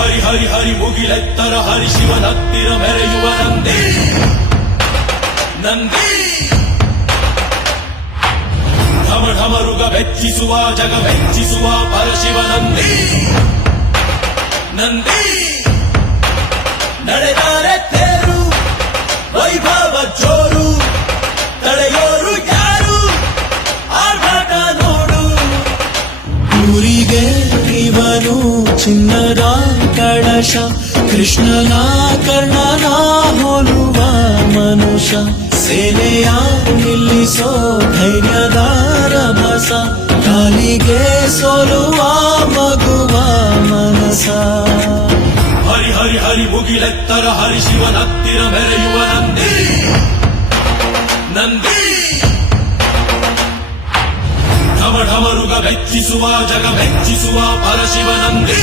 ಹರಿ ಹರಿ ಹರಿ ಮುಗಿಲೆತ್ತರ ಹರಿ ಶಿವನತ್ತಿರ ಮೆರೆಯುವ ನಂದಿ ನಂದಿ ಢಮ ಢಮರುಗ ಬೆಚ್ಚಿಸುವ ಜಗ ಬೆಚ್ಚಿಸುವ ಪರಶಿವ ನಂದಿ ನಂದಿ ನಡೆದಾರೆ ತೇರು ವೈಭವ ಜೋರು ತಡೆಯೋರು ಯಾರು ಆರ್ಭಟ ನೋಡು ಊರಿಗೆ ಇವನು ಚಿನ್ನದ ಕಳಶ ಕೃಷ್ಣನ ಕರ್ಣನ ಹೋಲುವ ಮನುಷ್ಯ ಸೇನೆಯ ನಿಲ್ಲಿಸೋ ಧೈರ್ಯದ ರಭಸ ಕಾಲಿಗೆ ಸೋಲುವ ಮಗುವ ಮನಸ ಹರಿ ಹರಿ ಹರಿ ಮುಗಿಲೆತ್ತರ ಹರಿ ಶಿವನತ್ತಿರ ಮೆರೆಯುವ ನಂದಿ ನಂದಿ ಢಮ ಢಮರುಗ ಬೆಚ್ಚಿಸುವ ಜಗ ಬೆಚ್ಚಿಸುವ ಪರಶಿವ ನಂದಿ